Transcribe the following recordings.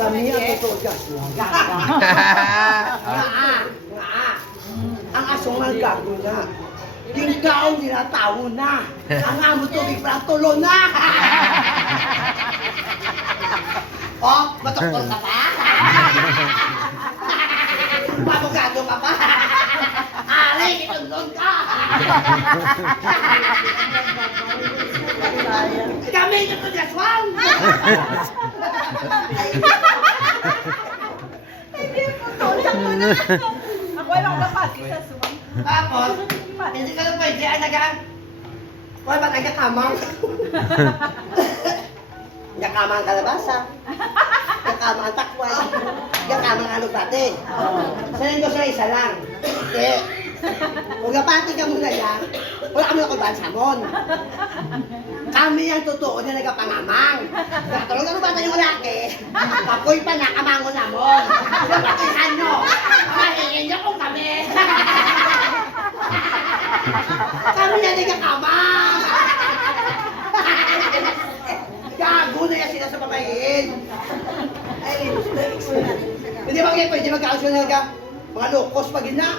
Kami ang totoo dyan. Ang asong ang gago na. Yung kaong nila tao na. Ang amo tubig parang tulo na. Oh, matokol ka pa? Babogado ka pa? Aray, itulog ka! Kami ito ni Aswang! Hindi po to. Sakto na. Ako lang napati sa suwan. Tapos, hindi ka na pwede, anaga. Hoy, ba't nagkakamang? Nagkakamang kalabasa. Nagkakamang takway. Nagkakamang alubate. Sanin ko sa isa lang. Hindi. Kung napati ka muna yan, wala kami nakulban sa mon. Kami ang totoo na nagkapangamang. Natulog ang bata yung laki. Kapoy pa na kamangon na mon. Napatihan nyo. Mahihin nyo kung kami. Kami yan nagkakamang. Gago na yan sila sa pamahiin. Hindi ba kayo pwede magkakasunod ka? Mga lukos pag ina.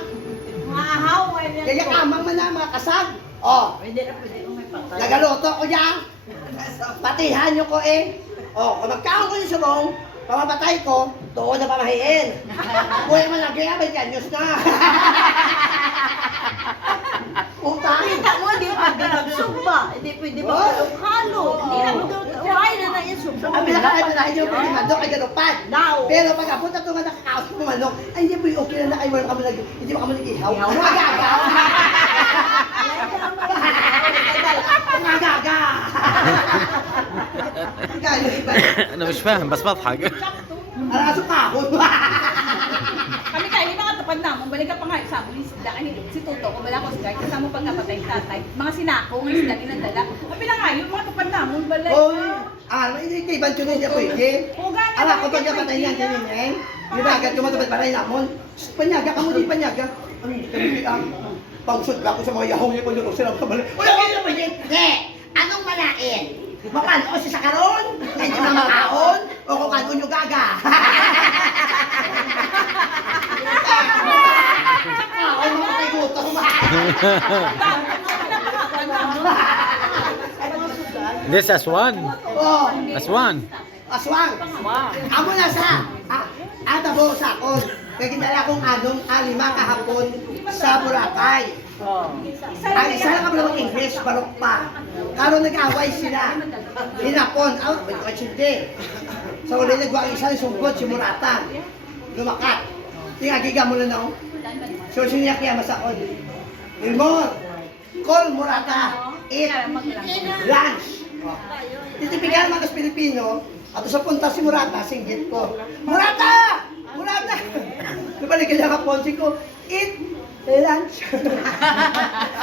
Mga ahaw. Kaya kamang man na mga kasag. Oh, Pwede na kung may patay. nagaluto ko dyan. Patihan nyo ko eh. Oh, kung magkaon ko yung subong, pamapatay ko, doon na pamahiin. Kuya man lagi na, may kanyos na. Utang. Kita mo, di ba nagsumba? Hindi pwede ba halo? Hindi na mo ay na na yung sumba. Ang pinaka-ay yung pinimando kay galupad. Daw. Pero pag apunta ito nga nakakaos mo manok, ay hindi po yung okay na kayo, hindi mo kami nag-ihaw. Magaga! Magaga! انا مش فاهم بس بضحك Alasok ka ako. Kami kayo, yung mga tupad na, balik ka pa nga, sabi ni Sida, si Toto, kung wala ko si Guy, kasama pagkapatay tatay, mga sinako, ng sila nilandala. Kapila nga yun, mga tupad na, balik. Oh, hindi kay Bancho na niya pwede. Hugan Ala, kung pagkapatay niya, ganyan. Di ba, agad kumatupad para yung namon. Panyaga, kamo di panyaga. Ano, hindi ang pangsud ba ako sa mga yahong niya kung yung sila kabalik. Wala kayo na pwede. Hindi, anong malain? Mapano si sa karon? Hindi na makaon? O kung kanon yung gaga? Ako mga kay gutom. This S1 Oh, S1 aswang. Amo na sa atabo sa akon. Kaya ginala kong anong alima kahapon sa Boracay. Ang isa lang kabalo ng English, barok pa. Karon nag-away sila. Hinapon, may kachinte. Sa uli nagwa ang isa ng sungkot, si Murata. Lumakat. Tingagiga mo na na. So siniyak niya masakon. Ilmor, call Murata. Eat lunch. Titipigan naman ng Pilipino, at sa punta si Murata, singgit ko. Murata! Murata! Nabalik niya kaponsi ko, eat lunch.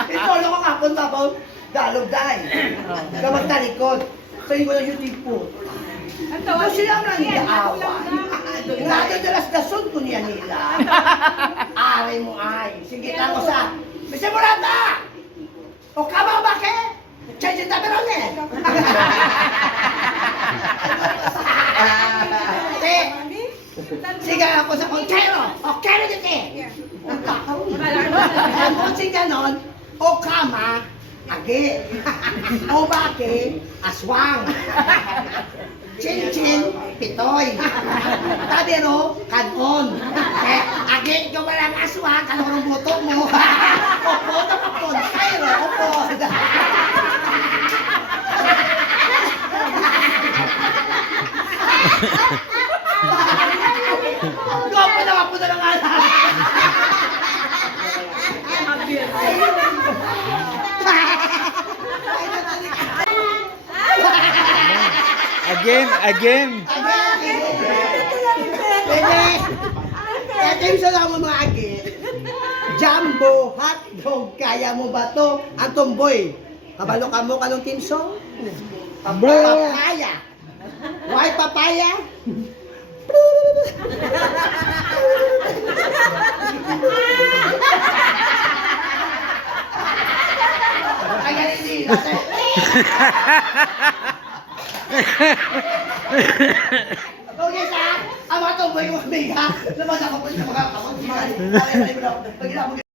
Ito, ano ko kapunta ba? Dalog dahi. Kamag talikod. Sa'yo ko na yung tipo. Ito sila ang nag-aaway. Nado dalas dasun ko niya nila. Aray mo ay. Singgit lang ko sa, Mr. Murata! O kamang bakit? Change the peron eh. Sige ako sa konkero. O kero dito eh. Kung si ganon, o kama, agi. O baki, aswang. Chin-chin, pitoy. Tabero, kanon. Agi, ikaw walang aswang, kanong buto mo. Opo, napapon. Kairo, opo. Gopo na ako na lang alam. again Pwede. Ito yung sa lang mga agi. Jumbo hotdog. Kaya mo ba to? Ang tumboy. Kabalo ka mo kanong timsong? Papaya. Why papaya? Ay, hindi. Okay, sa Ang mga tomboy ko, may ha? Naman ako po sa mga kapon. Pag